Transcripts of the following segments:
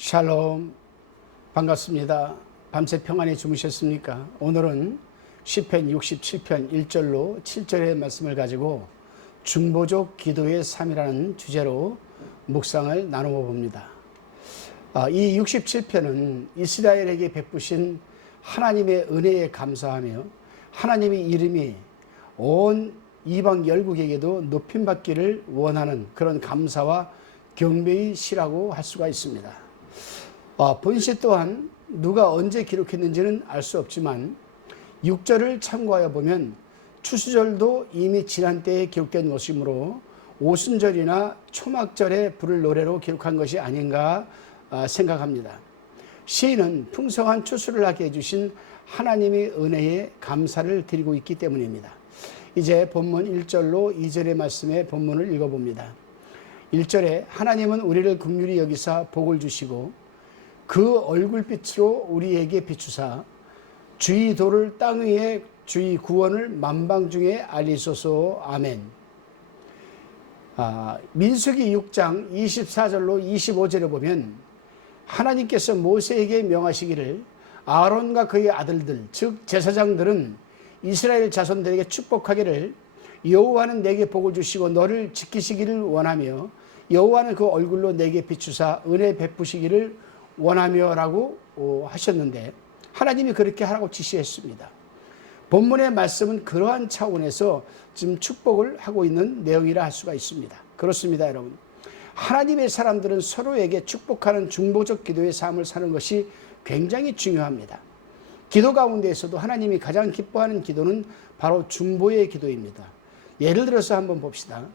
샬롬, 반갑습니다. 밤새 평안히 주무셨습니까? 오늘은 시편 67편 1절로 7절의 말씀을 가지고 중보적 기도의 삶이라는 주제로 묵상을 나누어 봅니다. 이 67편은 이스라엘에게 베푸신 하나님의 은혜에 감사하며 하나님의 이름이 온 이방 열국에게도 높임받기를 원하는 그런 감사와 경배의 시라고 할 수가 있습니다. 본시 또한 누가 언제 기록했는지는 알 수 없지만 6절을 참고하여 보면 추수절도 이미 지난 때에 기록된 것이므로 오순절이나 초막절에 부를 노래로 기록한 것이 아닌가 생각합니다. 시인은 풍성한 추수를 하게 해주신 하나님의 은혜에 감사를 드리고 있기 때문입니다. 이제 본문 1절로 2절의 말씀의 본문을 읽어봅니다. 1절에 하나님은 우리를 긍휼히 여기사 복을 주시고 그 얼굴빛으로 우리에게 비추사 주의 도를 땅 위에 주의 구원을 만방 중에 알리소서. 아멘. 민수기 6장 24절로 25절에 보면 하나님께서 모세에게 명하시기를 아론과 그의 아들들 즉 제사장들은 이스라엘 자손들에게 축복하기를 여호와는 내게 복을 주시고 너를 지키시기를 원하며 여호와는 그 얼굴로 내게 비추사 은혜 베푸시기를 원하며 라고 하셨는데 하나님이 그렇게 하라고 지시했습니다. 본문의 말씀은 그러한 차원에서 지금 축복을 하고 있는 내용이라 할 수가 있습니다. 그렇습니다, 여러분. 하나님의 사람들은 서로에게 축복하는 중보적 기도의 삶을 사는 것이 굉장히 중요합니다. 기도 가운데에서도 하나님이 가장 기뻐하는 기도는 바로 중보의 기도입니다. 예를 들어서 한번 봅시다.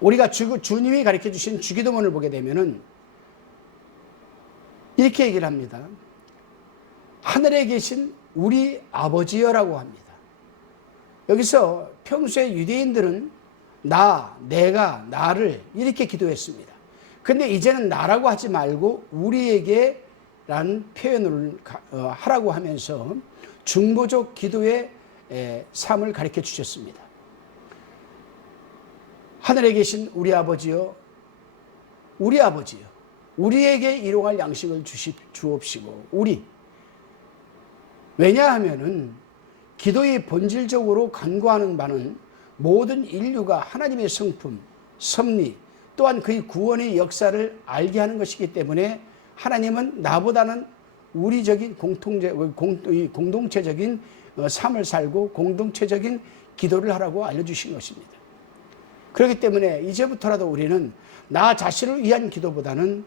우리가 주님이 가르쳐 주신 주기도문을 보게 되면은 이렇게 얘기를 합니다. 하늘에 계신 우리 아버지여라고 합니다. 여기서 평소에 유대인들은 내가, 나를 이렇게 기도했습니다. 근데 이제는 나라고 하지 말고 우리에게 라는 표현을 하라고 하면서 중보적 기도의 삶을 가르쳐 주셨습니다. 하늘에 계신 우리 아버지여, 우리 아버지여, 우리에게 일용할 양식을 주옵시고, 왜냐하면은 기도의 본질적으로 간구하는 바는 모든 인류가 하나님의 성품, 섭리, 또한 그의 구원의 역사를 알게 하는 것이기 때문에 하나님은 나보다는 우리적인 공동체적인 삶을 살고 공동체적인 기도를 하라고 알려주신 것입니다. 그렇기 때문에 이제부터라도 우리는 나 자신을 위한 기도보다는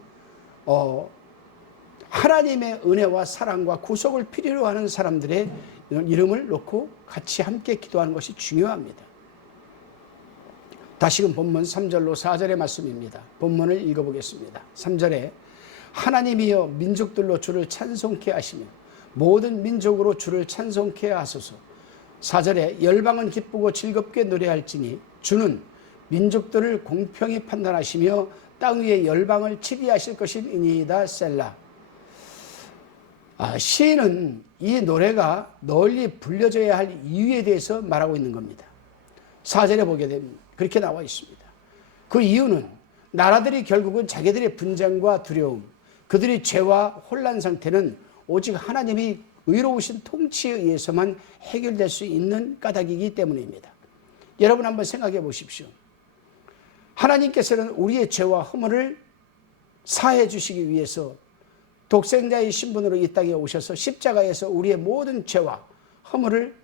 하나님의 은혜와 사랑과 구속을 필요로 하는 사람들의 이름을 놓고 같이 함께 기도하는 것이 중요합니다. 다시금 본문 3절로 4절의 말씀입니다. 본문을 읽어보겠습니다. 3절에 하나님이여 민족들로 주를 찬송케 하시며 모든 민족으로 주를 찬송케 하소서. 4절에 열방은 기쁘고 즐겁게 노래할지니 주는 민족들을 공평히 판단하시며 땅 위에 열방을 치리하실 것이니이다. 셀라. 시인은 이 노래가 널리 불려져야 할 이유에 대해서 말하고 있는 겁니다. 4절에 보게 되면 그렇게 나와 있습니다. 그 이유는 나라들이 결국은 자기들의 분쟁과 두려움, 그들의 죄와 혼란 상태는 오직 하나님이 의로우신 통치에 의해서만 해결될 수 있는 까닭이기 때문입니다. 여러분 한번 생각해 보십시오. 하나님께서는 우리의 죄와 허물을 사해 주시기 위해서 독생자의 신분으로 이 땅에 오셔서 십자가에서 우리의 모든 죄와 허물을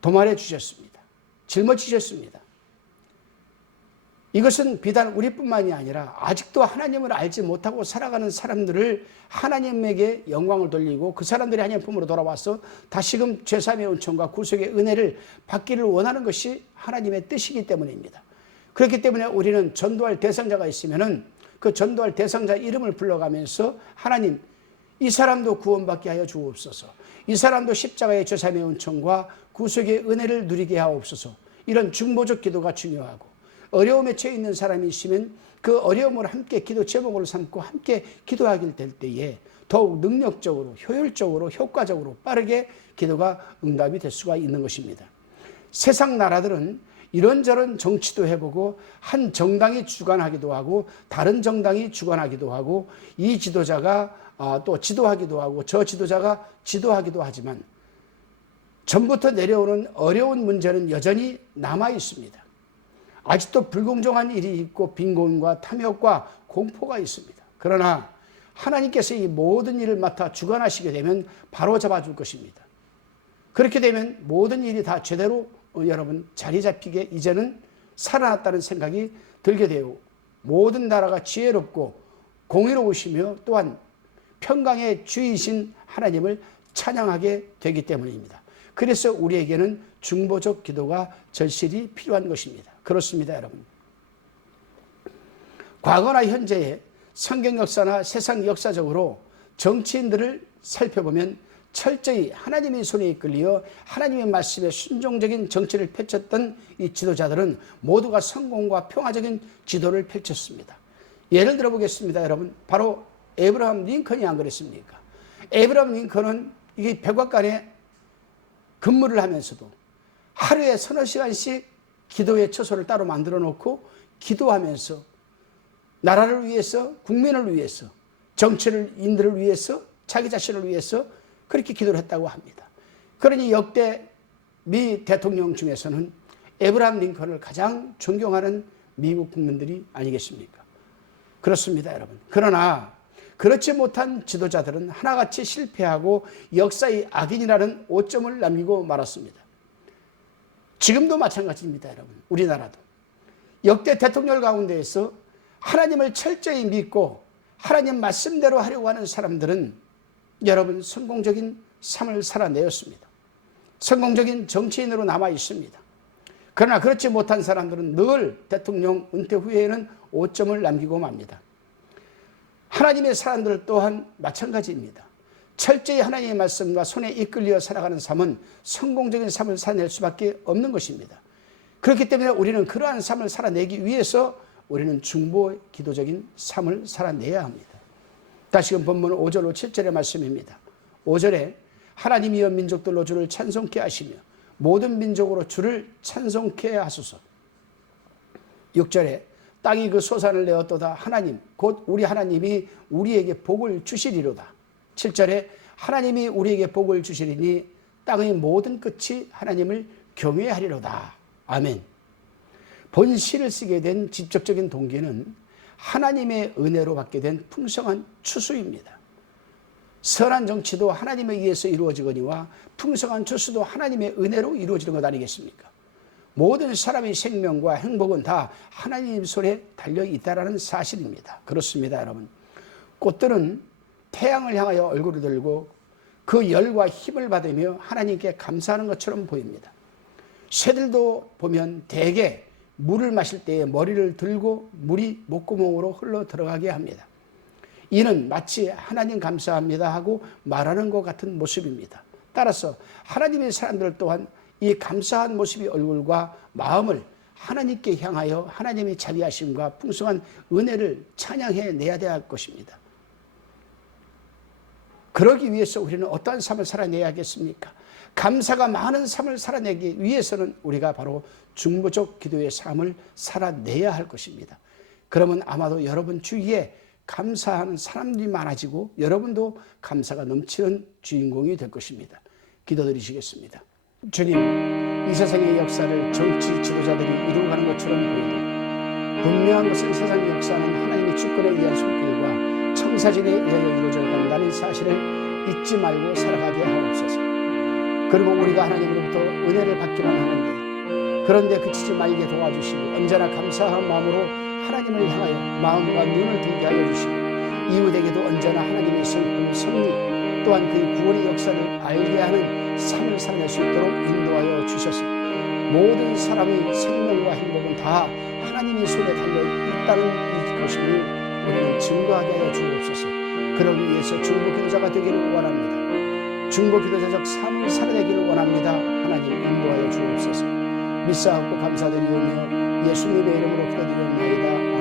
도말해 주셨습니다. 짊어지셨습니다. 이것은 비단 우리뿐만이 아니라 아직도 하나님을 알지 못하고 살아가는 사람들을 하나님에게 영광을 돌리고 그 사람들이 하나님 품으로 돌아와서 다시금 죄사함의 은총과 구속의 은혜를 받기를 원하는 것이 하나님의 뜻이기 때문입니다. 그렇기 때문에 우리는 전도할 대상자가 있으면은 그 전도할 대상자 이름을 불러가면서 하나님, 이 사람도 구원받게 하여 주옵소서. 이 사람도 십자가의 죄사함의 은총과 구속의 은혜를 누리게 하옵소서. 이런 중보적 기도가 중요하고 어려움에 처해 있는 사람이 있으면 그 어려움을 함께 기도 제목으로 삼고 함께 기도하게 될 때에 더욱 능력적으로, 효율적으로, 효과적으로 빠르게 기도가 응답이 될 수가 있는 것입니다. 세상 나라들은 이런저런 정치도 해보고 한 정당이 주관하기도 하고 다른 정당이 주관하기도 하고 이 지도자가 또 지도하기도 하고 저 지도자가 지도하기도 하지만 전부터 내려오는 어려운 문제는 여전히 남아 있습니다. 아직도 불공정한 일이 있고 빈곤과 탐욕과 공포가 있습니다. 그러나 하나님께서 이 모든 일을 맡아 주관하시게 되면 바로 잡아줄 것입니다. 그렇게 되면 모든 일이 다 제대로 여러분 자리 잡히게 이제는 살아났다는 생각이 들게 되고 모든 나라가 지혜롭고 공의로우시며 또한 평강의 주이신 하나님을 찬양하게 되기 때문입니다. 그래서 우리에게는 중보적 기도가 절실히 필요한 것입니다. 그렇습니다, 여러분. 과거나 현재의 성경 역사나 세상 역사적으로 정치인들을 살펴보면 철저히 하나님의 손에 이끌려 하나님의 말씀에 순종적인 정치를 펼쳤던 이 지도자들은 모두가 성공과 평화적인 지도를 펼쳤습니다. 예를 들어 보겠습니다, 여러분. 바로 에브라함 링컨이 안 그랬습니까? 에브라함 링컨은 이게 백악관에 근무를 하면서도 하루에 서너 시간씩 기도의 처소를 따로 만들어 놓고 기도하면서 나라를 위해서, 국민을 위해서, 정치인들을 위해서, 자기 자신을 위해서 그렇게 기도를 했다고 합니다. 그러니 역대 미 대통령 중에서는 에브라함 링컨을 가장 존경하는 미국 국민들이 아니겠습니까? 그렇습니다, 여러분. 그러나 그렇지 못한 지도자들은 하나같이 실패하고 역사의 악인이라는 오점을 남기고 말았습니다. 지금도 마찬가지입니다, 여러분. 우리나라도. 역대 대통령 가운데에서 하나님을 철저히 믿고 하나님 말씀대로 하려고 하는 사람들은 여러분 성공적인 삶을 살아내었습니다. 성공적인 정치인으로 남아 있습니다. 그러나 그렇지 못한 사람들은 늘 대통령 은퇴 후에는 오점을 남기고 맙니다. 하나님의 사람들 또한 마찬가지입니다. 철저히 하나님의 말씀과 손에 이끌려 살아가는 삶은 성공적인 삶을 살아낼 수밖에 없는 것입니다. 그렇기 때문에 우리는 그러한 삶을 살아내기 위해서 우리는 중보 기도적인 삶을 살아내야 합니다. 다시금 본문 5절 7절의 말씀입니다. 5절에 하나님이여 민족들로 주를 찬송케 하시며 모든 민족으로 주를 찬송케 하소서. 6절에 땅이 그 소산을 내었도다 하나님 곧 우리 하나님이 우리에게 복을 주시리로다. 7절에 하나님이 우리에게 복을 주시리니 땅의 모든 끝이 하나님을 경외하리로다. 아멘. 본 시를 쓰게 된 직접적인 동기는 하나님의 은혜로 받게 된 풍성한 추수입니다. 선한 정치도 하나님에 의해서 이루어지거니와 풍성한 추수도 하나님의 은혜로 이루어지는 것 아니겠습니까? 모든 사람의 생명과 행복은 다 하나님 손에 달려있다는 사실입니다. 그렇습니다, 여러분. 꽃들은 태양을 향하여 얼굴을 들고 그 열과 힘을 받으며 하나님께 감사하는 것처럼 보입니다. 새들도 보면 대개 물을 마실 때에 머리를 들고 물이 목구멍으로 흘러 들어가게 합니다. 이는 마치 하나님 감사합니다 하고 말하는 것 같은 모습입니다. 따라서 하나님의 사람들 또한 이 감사한 모습의 얼굴과 마음을 하나님께 향하여 하나님의 자비하심과 풍성한 은혜를 찬양해 내야 될 것입니다. 그러기 위해서 우리는 어떠한 삶을 살아내야겠습니까? 감사가 많은 삶을 살아내기 위해서는 우리가 바로 중보적 기도의 삶을 살아내야 할 것입니다. 그러면 아마도 여러분 주위에 감사하는 사람들이 많아지고 여러분도 감사가 넘치는 주인공이 될 것입니다. 기도드리시겠습니다. 주님, 이 세상의 역사를 정치 지도자들이 이루어가는 것처럼 보이고 분명한 것은 세상의 역사는 하나님의 주권에 의한 손길과 청사진에 의하여 이루어져 간다는 사실을 잊지 말고 살아가게 하옵소서. 그리고 우리가 하나님으로부터 은혜를 받기만 하는데 그런데 그치지 말게 도와주시고 언제나 감사한 마음으로 하나님을 향하여 마음과 눈을 들게 하여 주시고 이웃에게도 언제나 하나님의 성품, 섭리 또한 그의 구원의 역사를 알게 하는 삶을 살아낼 수 있도록 인도하여 주셔서 모든 사람의 생명과 행복은 다 하나님의 손에 달려있다는 이것을 우리는 증거하게 하여 주옵소서. 그러기 위해서 중보기도자가 되기를 원합니다. 중보기도자적 삶을 살아내기를 원합니다. 하나님 인도하여 주옵소서. 믿사옵고 감사드리오며 예수님의 이름으로 기도드리옵나이다.